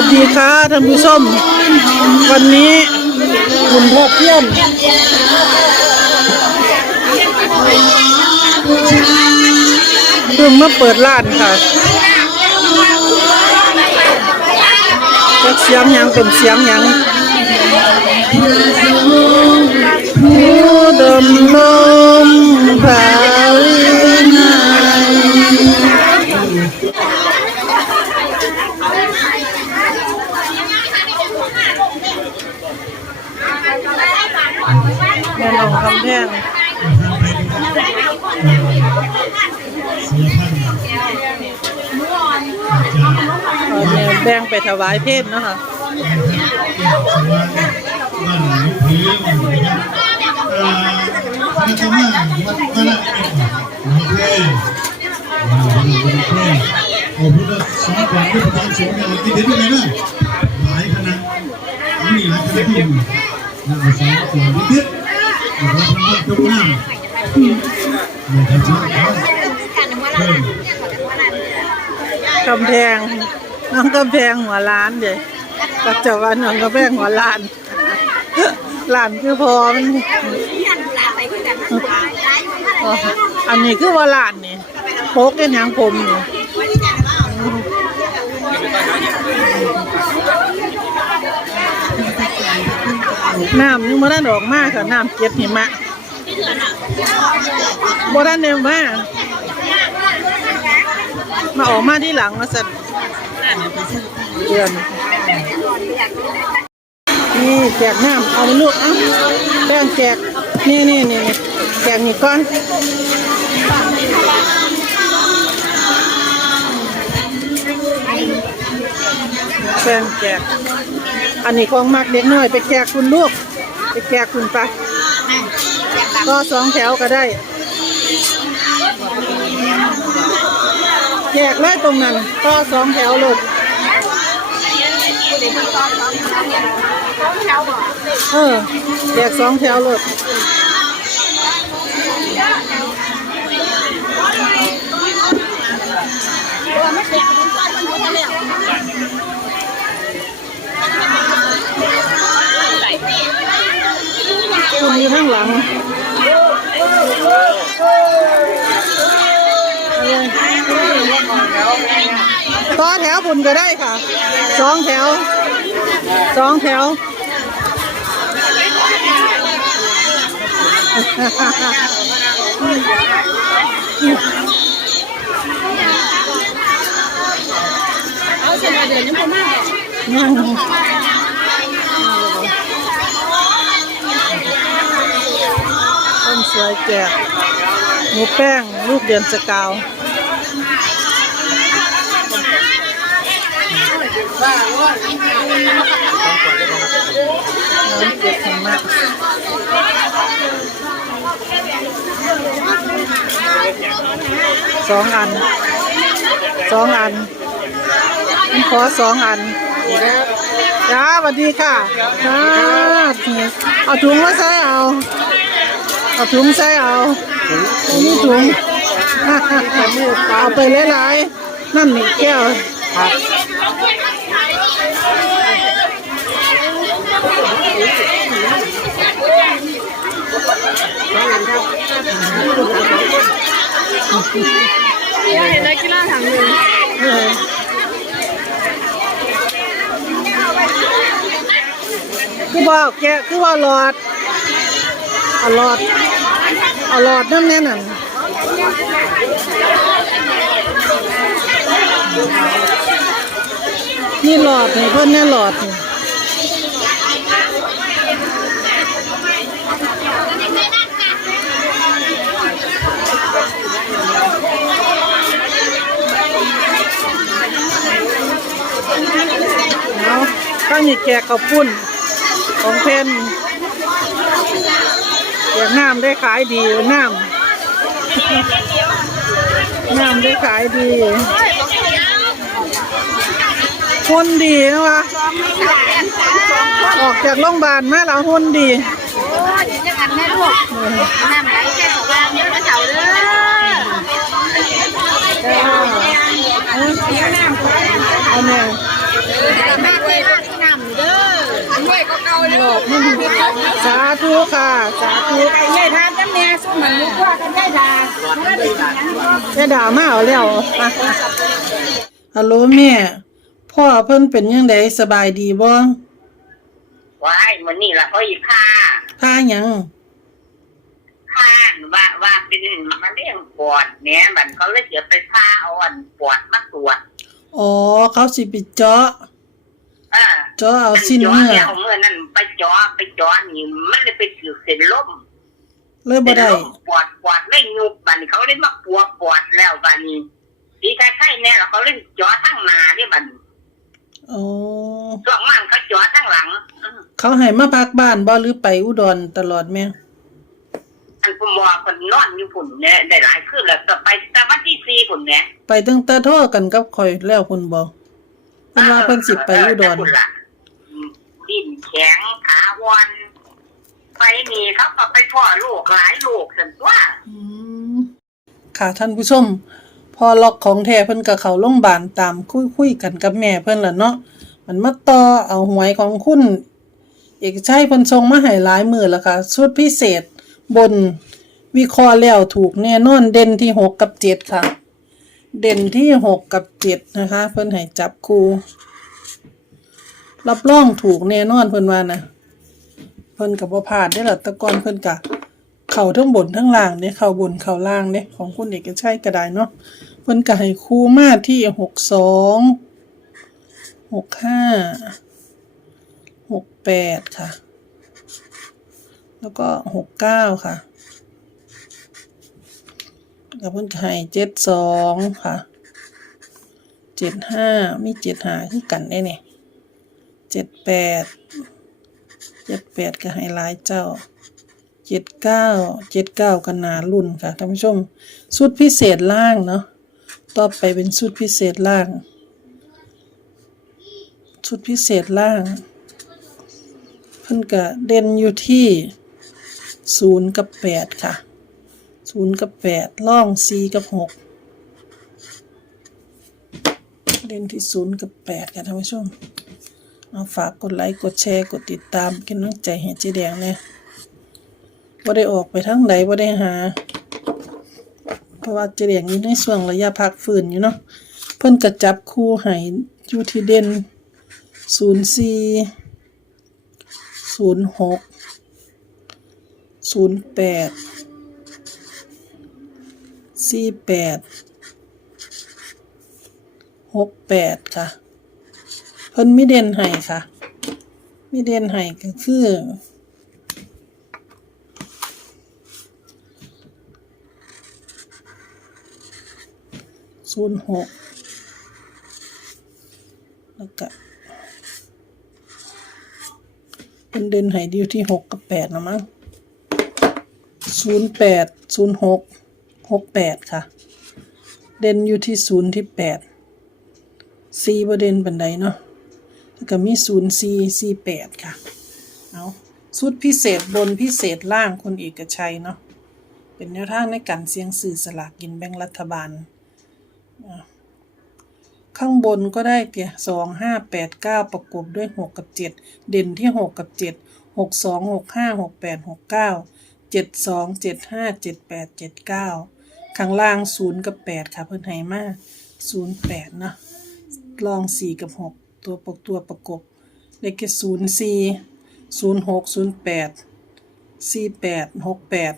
วัสดีค่ะท่านผู้ชมวันนี้คุณพ่อเพี้ยนเพิ่งมาเปิดร้านค่ะเสียงยังเป็นเสียงยัง แนวแบ่งไปถวายเพศเนาะค่ะบ้านหลังพื้นนะครับอ่าพระธรรมะวัดพระหลวงพ่อหลวงพ่อหลวงพ่อโอ้พุทธสอนก่อนที่ประธานสงฆ์เนี่ยกินเด็ดยังไงนะหลายคณะนี่หลายคณะที่อยู่นะอาศัยก่อนนิดเดียวนะครับพระพุทธเจ้าเนี่ยทำชิ้นเขาเพิ่มกำแพง น้องกำแพงหัวล้านเดี๋ยวปัจจุบันน้องกำแพงหัวล้านล้านคือพอมันอันนี้คือว่าล้านนี่โพกกันยังผมนี่น้ำยังบ่ได้ออกมากค่ะน้ำเก็บหิมะบ่ได้เนมามาออกมาที่หลังมาสั่น เดือนนี่แจกน้ำเอาไปลูกเอะแป้งแจกนี่นี่นี่แจกนี่ก้อนแป้งแจกอันนี้ของมักเด็กน้อย ไปแจกคุณลูก ไปแจกคุณไปก็สองแถวก็ได้ แจกเลยตรงนั้นก็สองแถวเลยเออแจกสองแถวเลยคุณอยู่ข้างหลัง ต่อแถวบุญก็ได้ค่ะสองแถวสองแถวเอาเสร็จมาเดือนยังไม่มากนั่งต้นเสือแจกหมูแป้ง ลูกเดือนสกาว น้ำเก็บหิมะ สองอัน สองอันผมขอสองอันจ้าสวัสดีค่ะจ้าเอาถุงมาใส่เอา เอาถุงใส่เอานี่ถุง เอาไปหลายๆนั่นนี่แก้ว เห็นได้กีฬาถังหนึ่งคือบอกแกคือว่าหลอดเอาหลอดเอาหลอดน้ำแน่นั่นนี่หลอดนี่เพิ่อนแน่หลอดนี่เอา นี้แกะข้าวปุ้นของเพนแกะน้ำได้ขายดีน้ำน้ำได้ขายดีหุ่นดีนะวะออกจากโรงพยาบาลมาแล้วหุ่นดีโอ้ยจะกันแม่ลูกน้ำไหลแค่สองวางเยอะนะเจ้าเด้อเอาเนี่ยแม่หลอกมัน สาธุค่ะ สาธุไก่ใหญ่ทานกันแน่สู้มันลูกว่ากันได้ดาเมื่อได้กินยังก็แม่ด่ามาเอาแล้วมาฮัลโหลแม่ พ่อเพิ่นเป็นยังไงสบายดีบ่ว้ายมันนี่ละเขาอีกผ้าพาหยังผ้าว่าว่าเป็นมะเร็งปอดเนี่ยมันเขาเลยเดี๋ยวไปผ้าเอาอันปอดมาตรวจอ๋อเขาสิไปเจาะ อ่าเจาะเอาสิ้นจาะเนื้อเนี่ยเอาเมื่อนั้นไปเจาะไปเจาะนี่มันเลยไปถือเส้นลมเลยบ่เส้นได้ลมปอดปอดเลยยุบบัดนเขาเลยมาปวดปอดแล้วบัดนี้ดีใครๆเนี่ยแล้วเขาเลยเจาะทั้งหน้าเนี่ยบัดนี้อ๋อช่วงมันเขาเจาะทั้งหลังอืมเขาให้มาพักบ้านบ่หรือไปอุดรตลอดแม่อันผมว่าคนนอนอยู่ฝุ่นเนี่ยได้หลายคืนแล้วก็ไปแต่วันที่สี่ฝุ่นเนี่ยไปตั้งแต่โทรกันกับข่อยแล้วพุ่นบ่เพิ่นว่าเพิ่นสิไปอุดร ดินแข็งขาวันไปนี่เขาก็ไปพ่อลูกหลายลูกสันตัวอืมค่ะท่านผู้ชม พอล็อกของแท้เพิ่นก็เข้าโรงพยาบาลตามคุยคุยกันกับแม่เพิ่นล่ะเนาะมันมาต่อเอาหวยของคุณ เอกชัยเพิ่นส่งมาให้หลายมื้อแล้วค่ะชุดพิเศษบนวิเคราะห์แล้วถูกแน่นอนเด่นที่หกกับเจ็ดค่ะ เด่นที่หกกับเจ็ดนะคะ เพิ่นให้จับคู่รับรองถูกแน่นอนเพิ่นว่านะเพิ่นก็บ่พลาดได้อล่ะแต่ก่อนเพิ่นก็เข่าทั้งบนทั้งล่างเนี่ยเข่าบนเข่าล่างเนี่ยของคุณเอกชัยก็ได้เนาะเพิ่นก็ให้คู่มาที่หกสองหกห้าหกแปดค่ะ แล้วก็หกเก้าค่ะ แล้วเพิ่นก็ให้เจ็ดสองค่ะเจ็ดห้ามีเจ็ดหาคือกันได้เนี่ยเจ็ดแปดเจ็ดแปดก็ให้หลายเจ้าเจ็ดเก้าเจ็ดเก้ากันนารุ่นค่ะท่านผู้ชมสุดพิเศษล่างเนาะต่อไปเป็นสุดพิเศษล่างสุดพิเศษล่างเพิ่นกะเด่นอยู่ที่ศูนย์กับแปดค่ะ ศูนย์กับแปดล่องสี่กับหกเด่นที่ศูนย์กับแปดค่ะท่านผู้ชมเอาฝากกดไลค์กดแชร์กดติดตามเป็นกำลังใจให้เจ๊แดงเนี่ยบ่ได้ออกไปทางใดบ่ได้หา เพราะว่าเจเรียงอยู่ในช่วงระยะพักฟื้นอยู่เนาะเพิ่นก็จับคู่ให้อยู่ที่เด่น 04 06 08 48 68ค่ะ เพิ่นมีเด่นให้ค่ะมีเด่นให้ก็คือศูนย์หกแล้วก็เป็นเด่นไห้ดิวที่หกกับแปดนะมั้งศูนย์แปดศูนย์หก หกแปดค่ะ เด่นอยู่ที่ศูนย์ที่แปดซีประเด็นบันไดเนาะแล้วก็มีศูนย์ซีซีแปดค่ะ เอาสุดพิเศษบนพิเศษล่างคนเอกชัยเนาะ เป็นแนวทางในการเสี่ยงสื่อสลากกินแบ่งรัฐบาล ข้างบนก็ได้เตี่ยสองห้าแปดเก้าประกบด้วยหกกับเจ็ดเด่นที่หกกับเจ็ดหกสองหกห้าหกแปดหกเก้าเจ็ดสองเจ็ดห้าเจ็ดแปดเจ็ดเก้า ข้างล่างศูนย์กับแปดค่ะเพิ่นให้มาศูนย์แปดเนาะลองสี่กับหกตัวประตัวประกบเลขศูนย์สี่ศูนย์หกศูนย์แปดสี่แปดหกแปด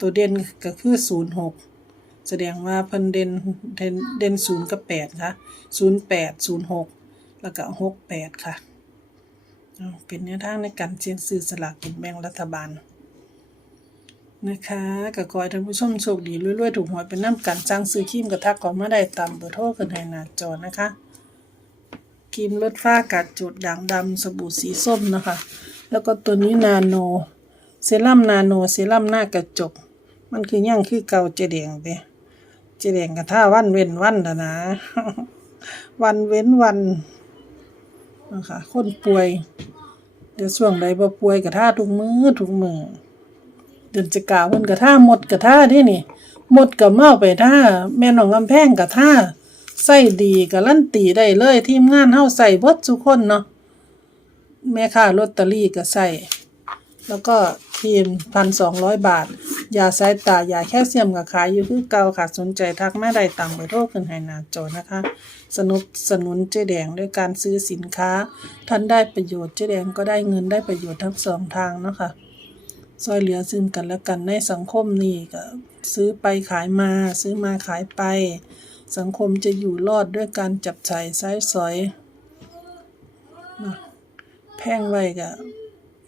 ตัวเด่นก็คือศูนย์หกแสดงว่าเพิ่นเด่นเด่นเด่นศูนย์กับแปดค่ะศูนย์แปดศูนย์หกแล้วก็หกแปดค่ะเป็นแนวทางในการเสี่ยงซื้อสลากกินแบ่งรัฐบาล นะคะก็ขอให้ท่านผู้ชมโชคดีรวยๆถูกหวยเป็นน้ำกันจ้างซื้อครีมกระทักก่อนมาได้ตามเบอร์โทรขึ้นให้หน้าจอนะคะครีมลดฝ้ากัดจุดด่างดำสบู่สีส้มนะคะ แล้วก็ตัวนี้นาโน เซรั่มนาโน เซรั่มหน้ากระจก มันคือหยังคือเกาเจแดงเดเจแดงกับท่าวันเว้นวันนะนะ วันเว้นวันนะคะคนป่วย เดี๋ยวช่วงใดบ่ป่วยกับท่าทุกมือทุกมือ เดือนจะกล่าวเพิ่นกับท่าหมดกับท่าที่นี่หมดกับเมาไปท่าแม่น้องกำแพงกับท่าใส่ดีกับลั่นตีได้เลยทีมงานเฮาใส่เบิดทุกคนเนาะแม่ค้าลอตเตอรี่ก็ใส่แล้วก็ครีมพันสองร้อยบาท ยาสายตายาแคลเซียมกับขายอยู่คือเก่าค่ะสนใจทักแม่ใดตามเบอร์โทรขึ้นให้หน้าจอนะคะ สนุบสนุนเจ๊แดงด้วยการซื้อสินค้า ท่านได้ประโยชน์เจ๊แดงก็ได้เงินได้ประโยชน์ทั้งสองทางเนาะคะ ซอยเหลือซึ่งกันและกันในสังคมนี่ก็ซื้อไปขายมา ซื้อมาขายไป สังคมจะอยู่รอดด้วยการจับใส่ไซสอยนะแพงไว้ก็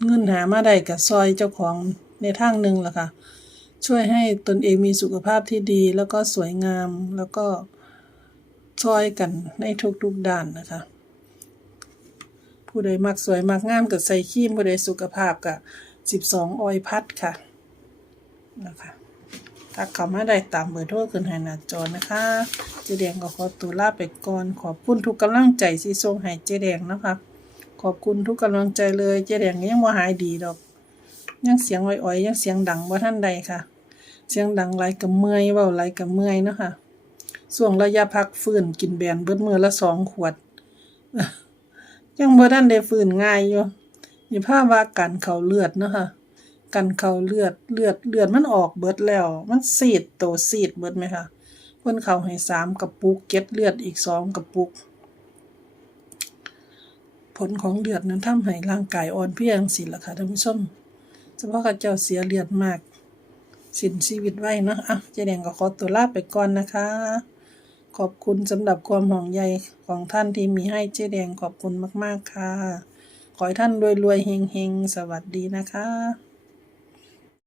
เงินหามาได้กับซอยเจ้าของในทางหนึ่งล่ะค่ะ ช่วยให้ตนเองมีสุขภาพที่ดี แล้วก็สวยงามแล้วก็ช่วยกันในทุกๆด้านนะคะ ผู้ใดมักสวยมักงามกับใส่ครีมผู้ใดสุขภาพกับ สิบสองออยพัดค่ะนะคะถ้าเขามาได้ตามเบอร์โทรขึ้นให้หน้าจอนะคะเจแดงก็ขอตัวลาไปก่อนขอบคุณทุกกำลังใจที่ส่งให้เจแดงนะคะ ขอบคุณทุกกำลังใจเลยเจแดงยังว่าหายดีดอก ยังเสียงอ่อยๆยังเสียงดังว่าท่านใดค่ะ เสียงดังไรกับเมื่อยเบาไรกับเมื่อยนะคะส่วงระยะพักฟื้นกินแบนเบิดมือละสองขวด ยังบ่ท่านได้ฟื้นง่ายอยู่ มีภาพว่ากันเขาเลือดเนาะค่ะกันเขาเลือดเลือดเลือดมันออกเบิดแล้ว มันซีดโตซีดเบิดไหมคะเพิ่นเขาให้สามกระปุกเก็ดเลือดอีกสองกระปุก ผลของเลือดนั้นทำให้ร่างกายอ่อนเพลียงซี่ล่ะค่ะท่านผู้ชมเฉพาะกับเจ้าเสียเลือดมาก สิ้นชีวิตไว้เนาะอะเจ๊แดงก็ขอตัวลาไปก่อนนะคะ ขอบคุณสำหรับความห่วงใยของท่านที่มีให้เจ๊แดงขอบคุณมาก ๆ ค่ะ ขอให้ท่านรวยๆเฮงๆ สวัสดีนะคะ